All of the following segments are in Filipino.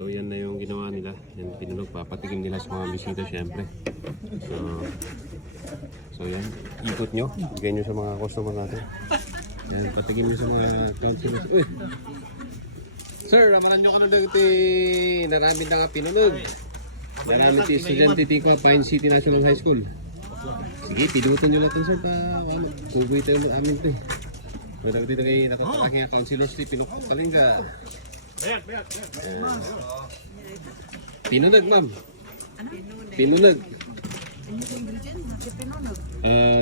So yan na yung ginawa nila. Yan pinulog, papatikim nila sa mga bisita syempre. So yan, ikot nyo. Bigay nyo sa mga customer natin. Yan, patikim nyo sa mga councilors. Uy! Sir, amanan nyo ka na dito. Naramid na nga pinulog. Naramid ti estudyante ti ko, Pine City National High School. Sige, pinuton nyo natin sir. Tugoy tayo amin ito. Madami dito kayo nakataking councilors ti pinukot kalingga. Pinunag, ma'am. Pinunag.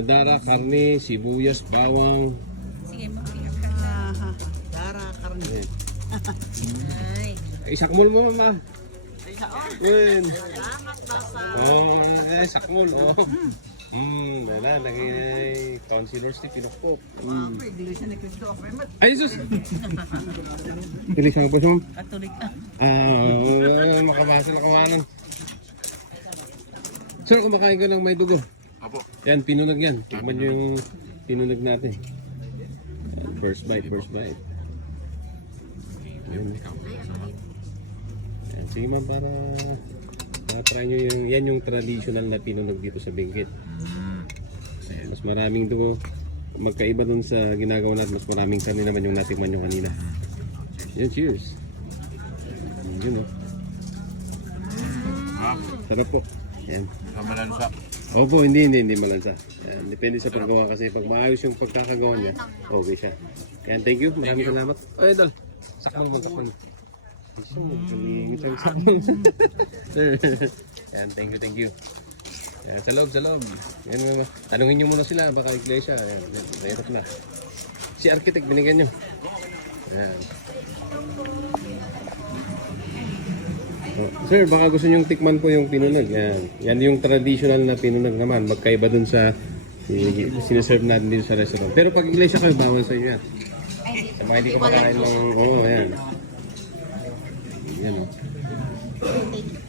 Dara, karne, sibuyas, bawang. Sige, mag-ingat ka. Dara, karne. Isakmol mo, ma'am. Win. Salamat, Basa. Sakmol, oh. Wala, naging councilors ti pinukot. Iglesia ni Christopher. Ay, Jesus! Ilis ang po siya, ma'am? Katolik ka. Makabasa na kawanan. Sir, kumakain ka ng may dugo. Apo. Yan, pinunag yan. Tikman nyo yung pinunag natin. Yan, first bite, first bite. Yan. Yan, sige ma'am, para try nyo yung, yan yung traditional na pinunag dito sa Benguet. Mas maraming dugo. Magkaiba dun sa ginagawa natin, mas maraming karne naman yung natikman nyo kanina. Yan, cheers. Yun, oh. Sarap po. Yan. Malansa. Opo, hindi malansa. Yan, depende sa paggawa kasi pag maayos yung pagkakagawa niya, okay siya. Yan, thank you. Maraming salamat. Ay, dal. Sakmang mo, sakmang. Sakmang. Sir. Yan, thank you. Yan, sa loob. Yan, tanungin nyo muna sila, baka iglesia. Yan, mayroon na. Si architect, binigyan nyo. Yan. Oh, sir, baka gusto nyong tikman po yung pinunag. Yan yung traditional na pinunag naman. Magkaiba dun sa sinaserve natin dito sa restaurant. Pero pag iglesia kayo, bawal sa inyo yan. Sa mga hindi kumakain ng... Oo, yan. Yan o.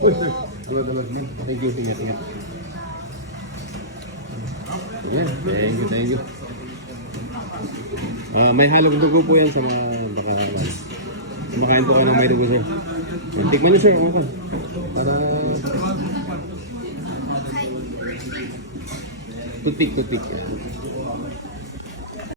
Uy, sir. Thank you. Ingat. Yan, thank you. May halong dugo po yan sa mga baka naman. Kumakain po kayo ng may dugo, sir. Tikman nyo, sir. Para... Tutik.